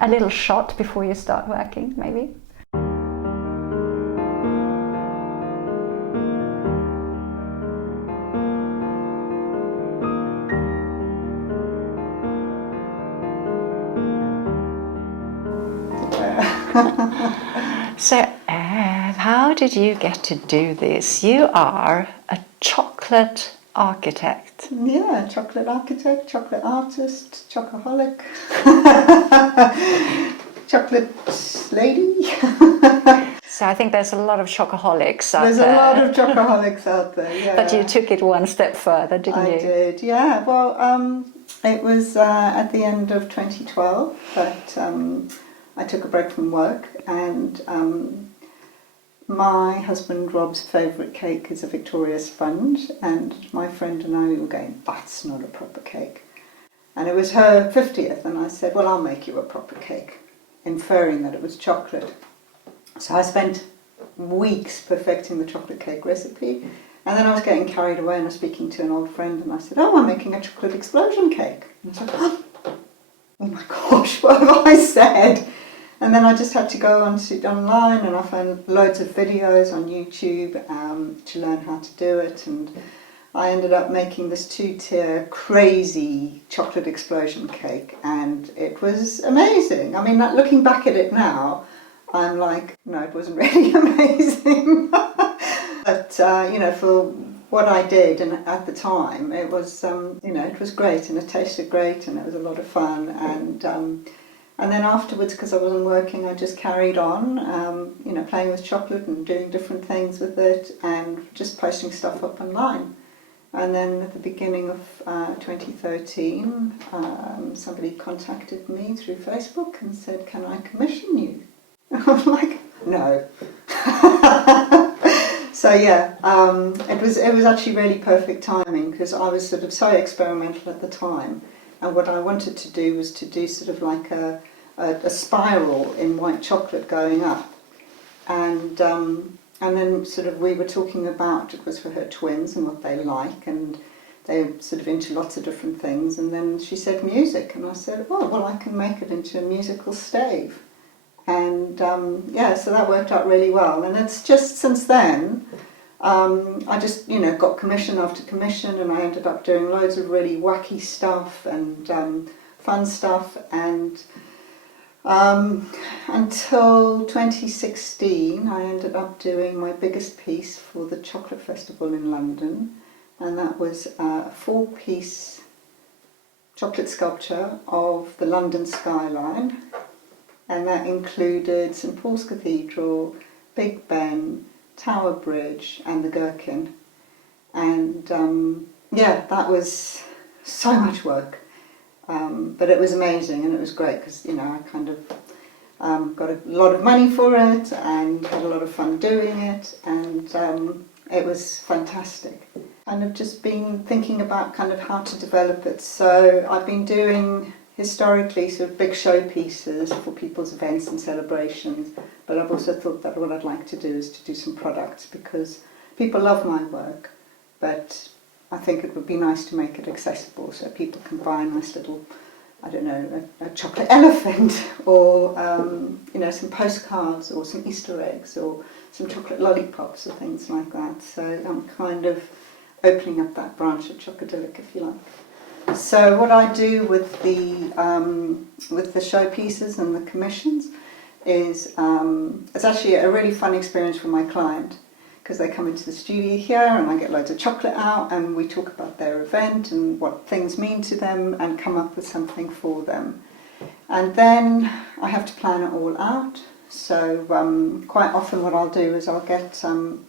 A little shot before you start working, maybe. So, how did you get to do this? You are a chocolate architect. Yeah, chocolate architect, chocolate artist, chocaholic, chocolate lady. So I think there's a lot of chocaholics out there. There's a lot of chocaholics out there, yeah. But you took it one step further, didn't you? I did, yeah. Well, it was at the end of 2012 that I took a break from work, and my husband Rob's favourite cake is a Victoria sponge, and my friend and I were going, that's not a proper cake. And it was her 50th, and I said, well, I'll make you a proper cake, inferring that it was chocolate. So I spent weeks perfecting the chocolate cake recipe, and then I was getting carried away, and I was speaking to an old friend, and I said, oh, I'm making a chocolate explosion cake. And I was like, oh my gosh, what have I said? And then I just had to go online, and I found loads of videos on YouTube to learn how to do it, and I ended up making this 2-tier crazy chocolate explosion cake, and it was amazing. I mean, looking back at it now, I'm like, no, it wasn't really amazing. But, for what I did and at the time, it was, it was great, and it tasted great, and it was a lot of fun. And then afterwards, because I wasn't working, I just carried on, playing with chocolate and doing different things with it, and just posting stuff up online. And then at the beginning of 2013, somebody contacted me through Facebook and said, can I commission you? And I was like, no. So yeah, it was actually really perfect timing, because I was sort of so experimental at the time, and what I wanted to do was to do sort of like a spiral in white chocolate going up, and then sort of we were talking about, it was for her twins and what they like, and they're sort of into lots of different things, and then she said music, and I said, oh, well, I can make it into a musical stave. And so that worked out really well. And it's just since then, I just, got commission after commission, and I ended up doing loads of really wacky stuff and fun stuff. And until 2016, I ended up doing my biggest piece for the Chocolate Festival in London. And that was a 4-piece chocolate sculpture of the London skyline. And that included St Paul's Cathedral, Big Ben, Tower Bridge and the Gherkin. And that was so much work. But it was amazing, and it was great because, I kind of got a lot of money for it and had a lot of fun doing it, and it was fantastic. Kind of just been thinking about kind of how to develop it. So I've been doing historically sort of big showpieces for people's events and celebrations, but I've also thought that what I'd like to do is to do some products, because people love my work, but I think it would be nice to make it accessible so people can buy a nice little, I don't know, a chocolate elephant, or some postcards or some Easter eggs or some chocolate lollipops or things like that. So I'm kind of opening up that branch of Chocadyllic, if you like. So what I do with the showpieces and the commissions is it's actually a really fun experience for my client, because they come into the studio here and I get loads of chocolate out, and we talk about their event and what things mean to them and come up with something for them. And then I have to plan it all out. So quite often what I'll do is I'll get some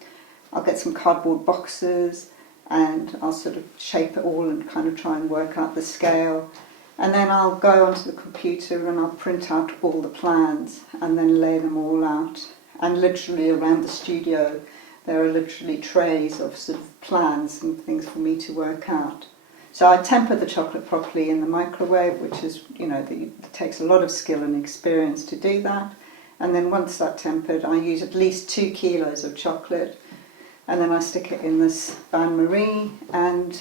cardboard boxes, and I'll sort of shape it all and kind of try and work out the scale. And then I'll go onto the computer and I'll print out all the plans and then lay them all out. And literally around the studio there are literally trays of sort of plans and things for me to work out. So I temper the chocolate properly in the microwave, which is, it takes a lot of skill and experience to do that. And then once that's tempered, I use at least 2 kilos of chocolate. And then I stick it in this bain-marie, and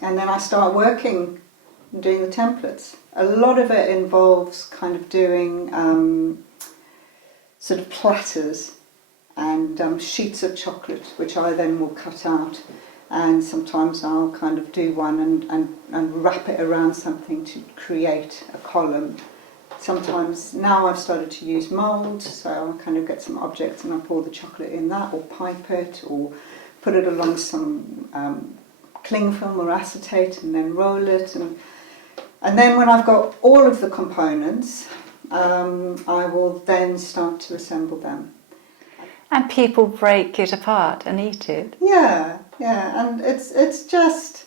then I start working doing the templates. A lot of it involves kind of doing sort of platters and sheets of chocolate, which I then will cut out. And sometimes I'll kind of do one and wrap it around something to create a column. Sometimes now I've started to use mould, so I'll kind of get some objects and I'll pour the chocolate in that, or pipe it, or put it along some cling film or acetate and then roll it. And then when I've got all of the components, I will then start to assemble them. And people break it apart and eat it. Yeah, and it's just,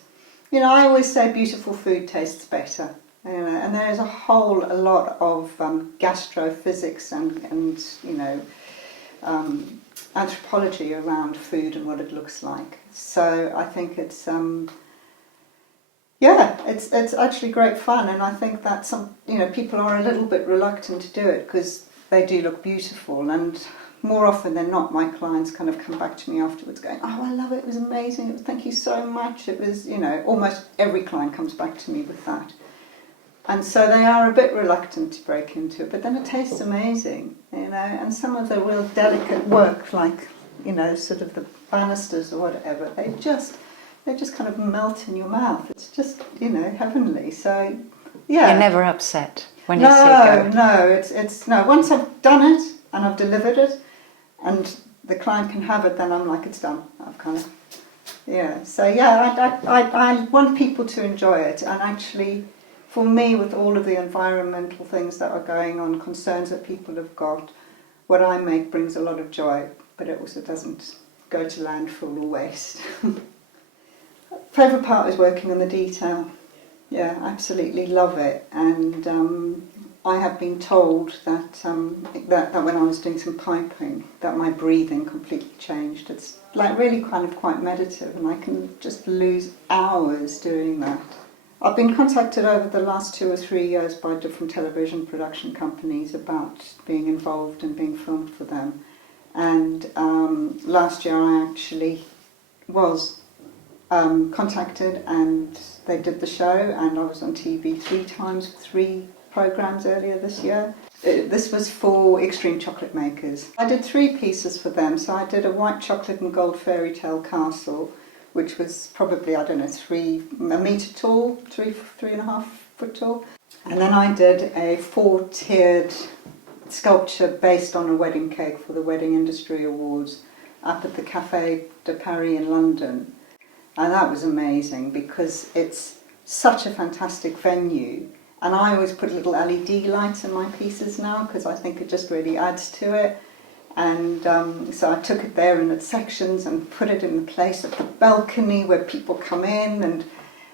I always say beautiful food tastes better. And there's a lot of gastrophysics and anthropology around food and what it looks like. So I think it's it's actually great fun, and I think that people are a little bit reluctant to do it because they do look beautiful, and more often than not, my clients kind of come back to me afterwards going, "Oh, I love it, it was amazing, thank you so much." It was, almost every client comes back to me with that. And so they are a bit reluctant to break into it, but then it tastes amazing, and some of the real delicate work, like, sort of the banisters or whatever, they just kind of melt in your mouth. It's just, heavenly. So, yeah. You're never upset when you see it go. No, once I've done it and I've delivered it and the client can have it, then I'm like, it's done. I've kind of, So, I want people to enjoy it, and actually, for me, with all of the environmental things that are going on, concerns that people have got, what I make brings a lot of joy, but it also doesn't go to landfill or waste. Favourite part is working on the detail. Yeah, absolutely love it. And I have been told that that when I was doing some piping, that my breathing completely changed. It's like really kind of quite meditative, and I can just lose hours doing that. I've been contacted over the last 2 or 3 years by different television production companies about being involved and being filmed for them. And last year I actually was contacted, and they did the show, and I was on TV 3 times for 3 programmes earlier this year. This was for Extreme Chocolate Makers. I did 3 pieces for them. So I did a white chocolate and gold fairy tale castle, which was probably, I don't know, a metre tall, 3.5 foot tall. And then I did a 4-tiered sculpture based on a wedding cake for the Wedding Industry Awards up at the Café de Paris in London. And that was amazing because it's such a fantastic venue. And I always put little LED lights in my pieces now because I think it just really adds to it. And so I took it there in its sections and put it in the place of the balcony where people come in,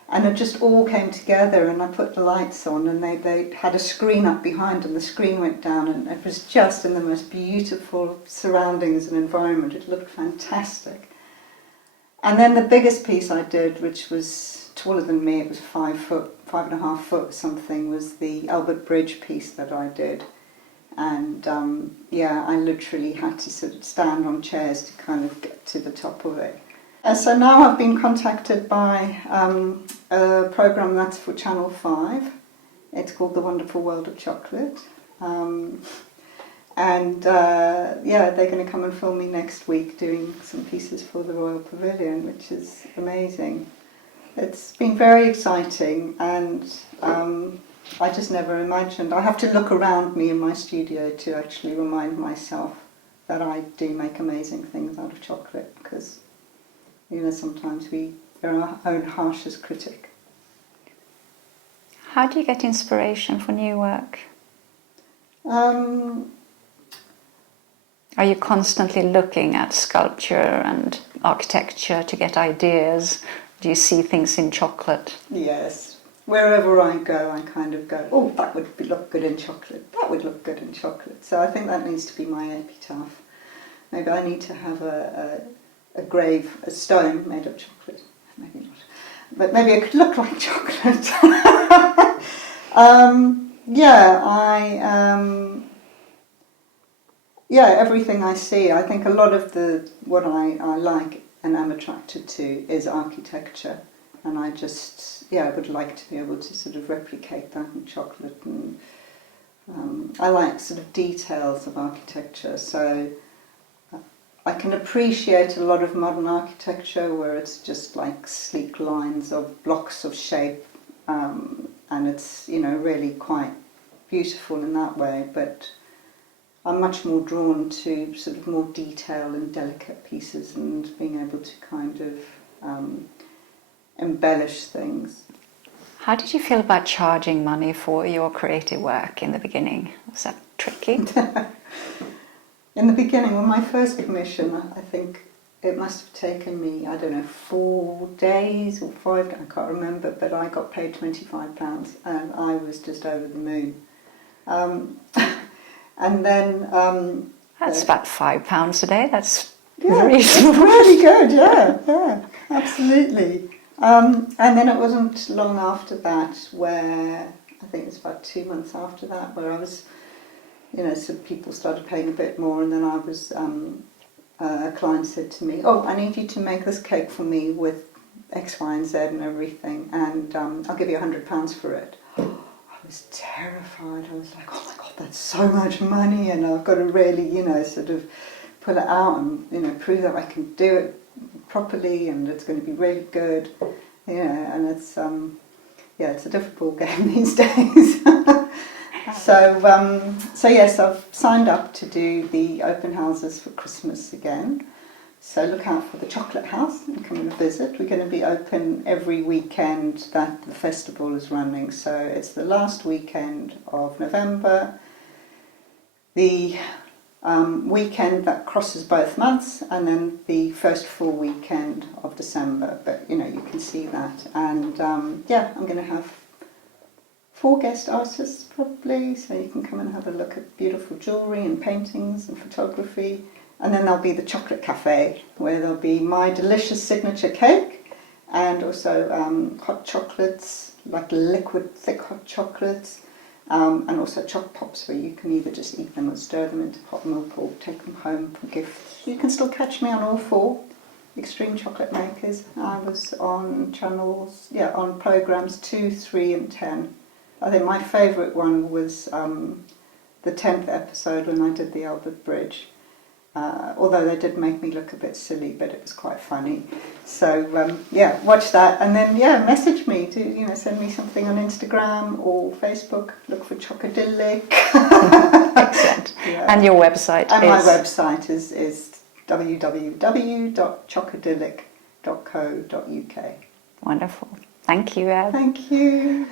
and it just all came together, and I put the lights on, and they had a screen up behind, and the screen went down, and it was just in the most beautiful surroundings and environment. It looked fantastic. And then the biggest piece I did, which was taller than me, it was 5.5 foot something, was the Albert Bridge piece that I did. And I literally had to sort of stand on chairs to kind of get to the top of it. So now I've been contacted by a programme that's for Channel 5. It's called The Wonderful World of Chocolate. They're going to come and film me next week doing some pieces for the Royal Pavilion, which is amazing. It's been very exciting, and I just never imagined. I have to look around me in my studio to actually remind myself that I do make amazing things out of chocolate, because, sometimes we are our own harshest critic. How do you get inspiration for new work? Are you constantly looking at sculpture and architecture to get ideas? Do you see things in chocolate? Yes. Wherever I go, I kind of go, oh, that would look good in chocolate. That would look good in chocolate. So I think that needs to be my epitaph. Maybe I need to have a stone made of chocolate. Maybe not. But maybe it could look like chocolate. Everything I see. I think a lot of what I like and am attracted to is architecture. And I just yeah, I would like to be able to sort of replicate that in chocolate. And I like sort of details of architecture, so I can appreciate a lot of modern architecture where it's just like sleek lines of blocks of shape, and it's, you know, really quite beautiful in that way, but I'm much more drawn to sort of more detail and delicate pieces and being able to kind of embellish things. How did you feel about charging money for your creative work in the beginning? Was that tricky? In the beginning, on my first commission, I think it must have taken me, I don't know, 4 days or 5, I can't remember, but I got paid £25 and I was just over the moon. And then... That's about £5 a day. That's yeah, reasonable. it's really good, yeah, absolutely. And then it wasn't long after that where, I think it was about 2 months after that, where I was, you know, so people started paying a bit more, and then I was, a client said to me, oh, I need you to make this cake for me with X, Y and Z and everything, and I'll give you £100 for it. I was terrified. I was like, oh my God, that's so much money, and I've got to really, you know, sort of pull it out and, you know, prove that I can do it properly and it's going to be really good, you know, and it's, yeah, it's a difficult game these days. So yes, I've signed up to do the open houses for Christmas again. So look out for the Chocolate House and come and visit. We're going to be open every weekend that the festival is running. So it's the last weekend of November, the weekend that crosses both months, and then the first full weekend of December. But you know, you can see that. And yeah, I'm going to have 4 guest artists probably, so you can come and have a look at beautiful jewellery and paintings and photography. And then there'll be the chocolate cafe, where there'll be my delicious signature cake and also hot chocolates, like liquid thick hot chocolates, and also choc pops, where you can either just eat them or stir them into hot milk or take them home for gifts. You can still catch me on all 4 Extreme Chocolate Makers. I was on channels, yeah, on programmes 2, 3 and 10. I think my favourite one was the 10th episode when I did the Albert Bridge. Although they did make me look a bit silly, but it was quite funny. So yeah, watch that, and then yeah, message me to, you know, send me something on Instagram or Facebook. Look for Chocadyllic. Excellent. Yeah. And your website and is? My website is www.chocadyllic.co.uk. Wonderful. Thank you, Ev. Thank you.